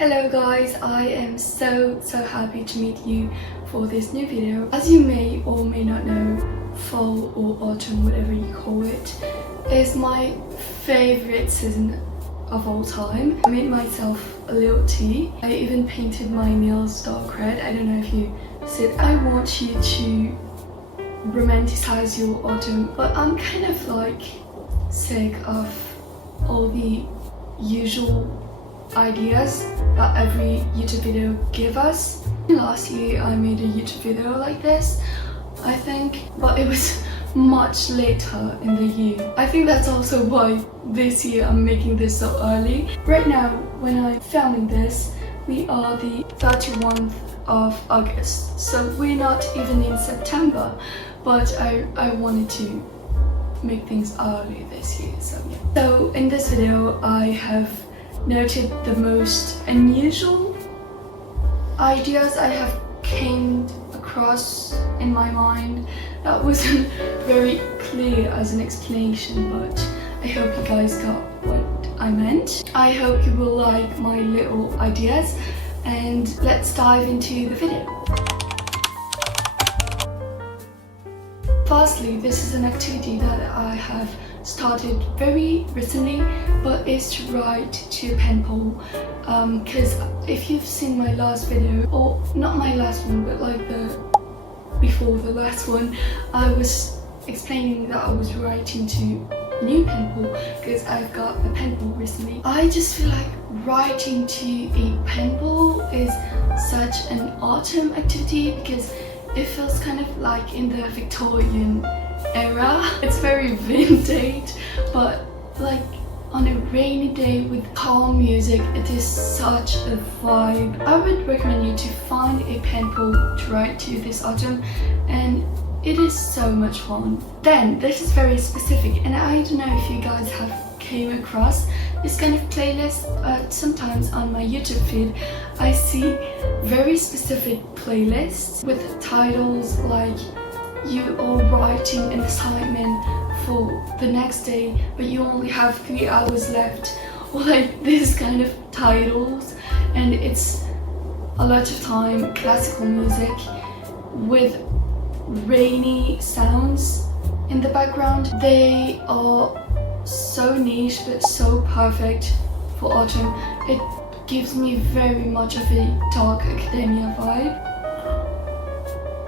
Hello guys, I am so happy to meet you for this new video. As you may or may not know, fall or autumn, whatever you call it, is my favorite season of all time. I made myself a little tea. I even painted my nails dark red. I don't know if you see it. I want you to romanticize your autumn, but I'm kind of like sick of all the usual ideas that every YouTube video give us. Last year I made a YouTube video like this, I think, but it was much later in the year. I think that's also why this year I'm making this so early. Right now, when I'm filming this, we are the 31st of August, so we're not even in September, but I wanted to make things early this year, so yeah. So in this video I have noted the most unusual ideas I have came across in my mind. That wasn't very clear as an explanation, but I hope you guys got what I meant. I hope you will like my little ideas, and let's dive into the video. Firstly, this is an activity that I have started very recently, but is to write to a pen pal. Because if you've seen my last video, or not my last one, but like before the last one, I was explaining that I was writing to a new pen pal because I've got a pen pal recently. I just feel like writing to a pen pal is such an autumn activity because it feels kind of like in the Victorian era. It's very vintage, but like on a rainy day with calm music, it is such a vibe. I would recommend you to find a pen pal to write to this autumn, and it is so much fun. Then this is very specific, and I don't know if you guys have came across this kind of playlist. Sometimes on my YouTube feed I see very specific playlists with titles like you are writing an assignment for the next day but you only have 3 hours left, or like this kind of titles, and it's a lot of time classical music with rainy sounds in the background. They are so niche but so perfect for autumn. It gives me very much of a dark academia vibe.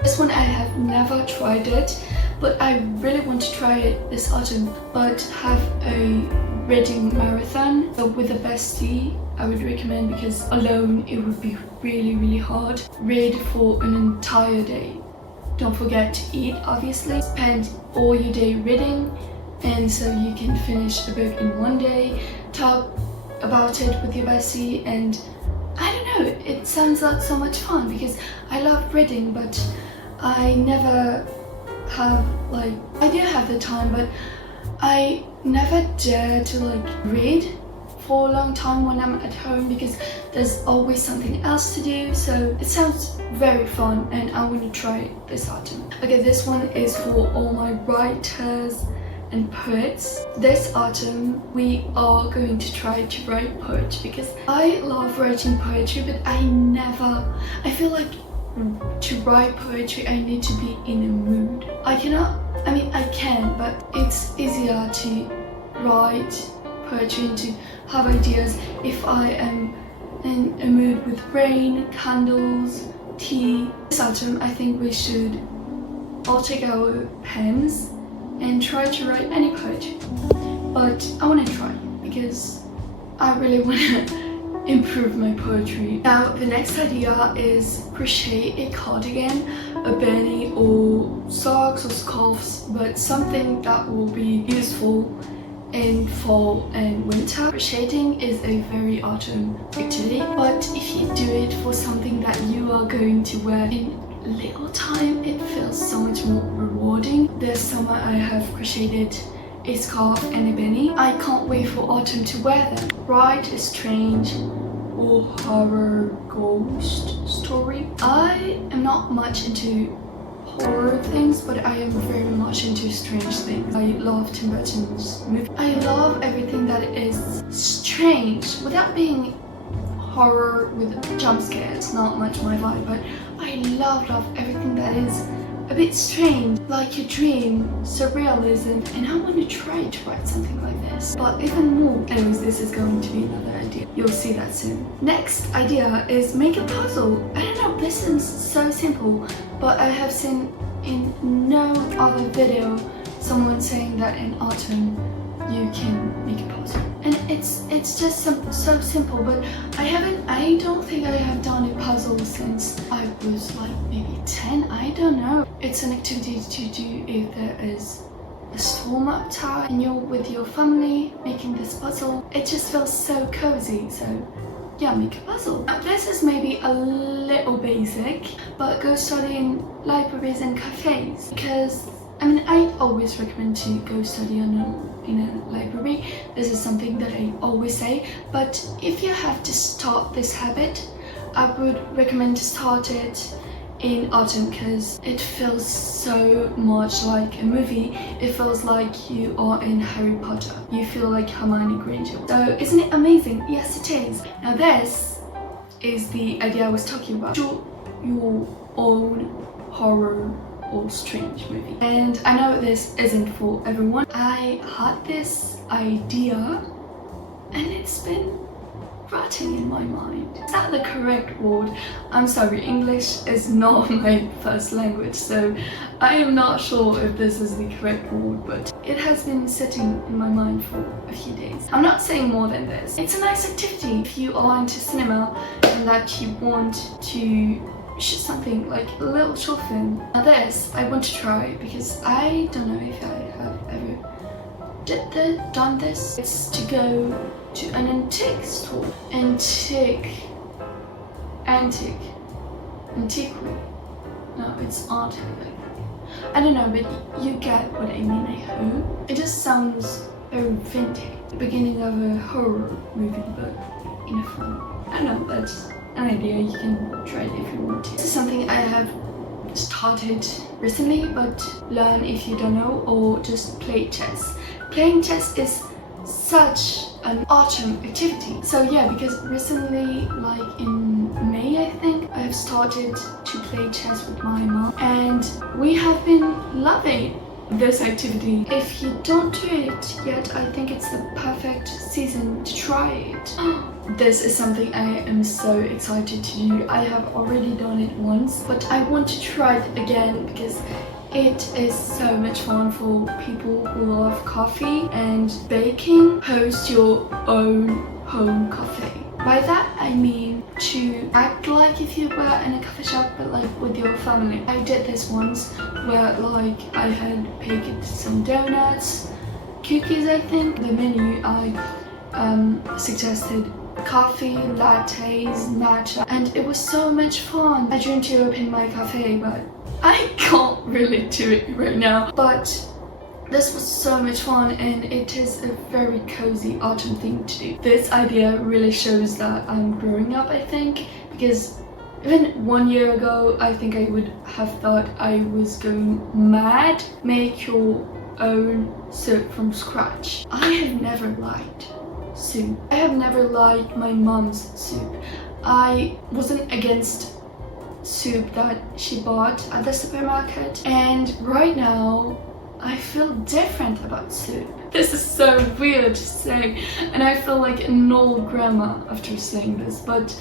This one I have never tried it, but I really want to try it this autumn, but have a reading marathon. So with a bestie I would recommend, because alone it would be really hard. Read for an entire day. Don't forget to eat, obviously. Spend all your day reading, and so you can finish a book in one day. Talk about it with your bestie, and I don't know, it sounds like so much fun because I love reading, but I never have I do have the time, but I never dare to read for a long time when I'm at home because there's always something else to do. So it sounds very fun, and I want to try it this autumn. Okay, this one is for all my writers and poets. This autumn we are going to try to write poetry because I love writing poetry, but I feel like to write poetry I need to be in a mood. I can, but it's easier to write poetry and to have ideas if I am in a mood with rain, candles, tea. This autumn I think we should all take our pens and try to write any poetry. But I want to try because I really want to improve my poetry. Now the next idea is crochet a cardigan, a beanie, or socks or scarves, but something that will be useful in fall and winter. Crocheting is a very autumn activity, but if you do it for something that you are going to wear in little time, it feels so much more rewarding. This summer I have crocheted a scarf and a beanie. I can't wait for autumn to wear them. Write a strange or horror ghost story. I am not much into horror things, but I am very much into strange things. I love Tim Burton's movie. I love everything that is strange without being horror with jump scares. It's not much my vibe, but I love everything that is a bit strange, like a dream, surrealism, and I want to try to write something like this, but even more. Anyways, this is going to be another idea. You'll see that soon. Next idea is make a puzzle. I don't know, this is so simple, but I have seen in no other video someone saying that in autumn you can make a puzzle. And it's just so simple, but I don't think I have done a puzzle since I was like maybe 10, I don't know. It's an activity to do if there is a storm outside and you're with your family making this puzzle. It just feels so cozy, so yeah, make a puzzle. Now, this is maybe a little basic, but go study in libraries and cafes, because I mean, I always recommend to go study in a library. This is something that I always say, but if you have to start this habit, I would recommend to start it in autumn, because it feels so much like a movie. It feels like you are in Harry Potter. You feel like Hermione Granger. So isn't it amazing? Yes, it is. Now this is the idea I was talking about. Draw your own horror or strange movie. And I know this isn't for everyone. I had this idea and it's been rotting in my mind. Is that the correct word? I'm sorry, English is not my first language, so I am not sure if this is the correct word, but it has been sitting in my mind for a few days. I'm not saying more than this. It's a nice activity if you are into cinema and that you want to shoot something like a little short film. Now this I want to try because I don't know if I have ever done this. It's to go to an antique store. Antiquary. No, it's antique. I don't know, but you get what I mean, I hope. It just sounds very vintage. The beginning of a horror movie, but in a film. I don't know, that's an idea. You can try it if you want to. This is something I have started recently, but learn if you don't know, or just play chess. Playing chess is such an autumn activity. So yeah, because recently, like in May I think, I have started to play chess with my mom and we have been loving this activity. If you don't do it yet, I think it's the perfect season to try it. This is something I am so excited to do. I have already done it once, but I want to try it again because it is so much fun for people who love coffee and baking. Host your own home cafe. By that I mean to act like if you were in a coffee shop, but like with your family. I did this once where like I had baked some donuts, cookies I think. The menu I suggested coffee, lattes, matcha, and it was so much fun. I dreamed to open my cafe, but I can't really do it right now. But this was so much fun and it is a very cozy autumn thing to do. This idea really shows that I'm growing up, I think, because even 1 year ago I think I would have thought I was going mad. Make your own soup from scratch. I have never liked soup. I have never liked my mom's soup. I wasn't against soup that she bought at the supermarket, and right now I feel different about soup. This is so weird to say, and I feel like an old grandma after saying this, but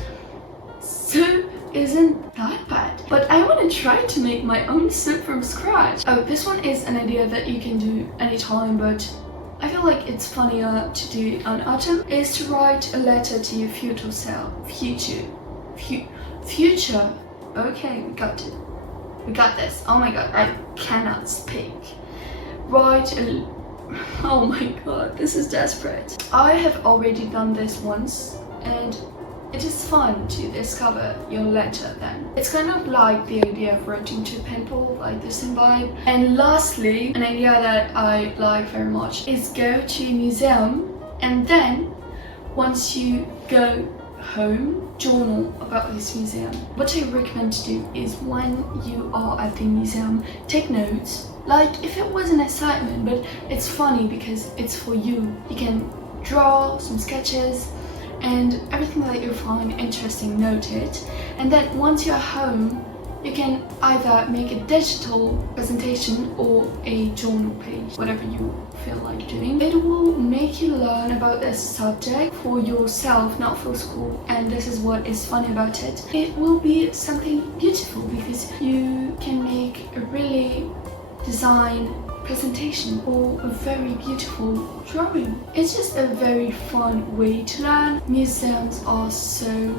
soup isn't that bad. But I want to try to make my own soup from scratch. Oh, this one is an idea that you can do anytime, but I feel like it's funnier to do it on autumn, is to write a letter to your future self. Future. Okay, we got it. We got this. Oh my god, I cannot speak. Oh my god, this is desperate. I have already done this once and it is fun to discover your letter then. It's kind of like the idea of writing to a pen pal, like this in vibe. And lastly, an idea that I like very much is go to a museum and then once you go home, journal about this museum. What I recommend to do is when you are at the museum, take notes. Like if it was an assignment, but it's funny because it's for you. You can draw some sketches and everything that you find interesting, note it. And then once you're home, you can either make a digital presentation or a journal page, whatever you feel like doing. It will make you learn about this subject for yourself, not for school, and this is what is fun about it. It will be something beautiful because you can make a really design presentation or a very beautiful drawing. It's just a very fun way to learn. Museums are so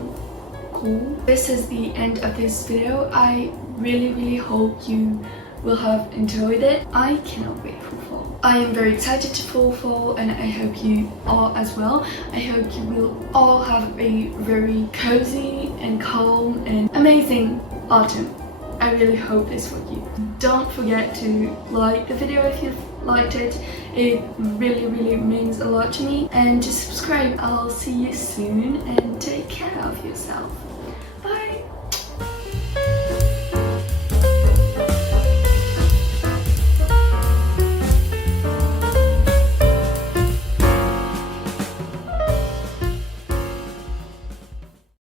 cool. This is the end of this video. I really hope you will have enjoyed it. I cannot wait for fall. I am very excited for fall and I hope you are as well. I hope you will all have a very cozy and calm and amazing autumn. I really hope this for you. Don't forget to like the video if you liked it. It really means a lot to me. And to subscribe. I'll see you soon and take care of yourself. Bye!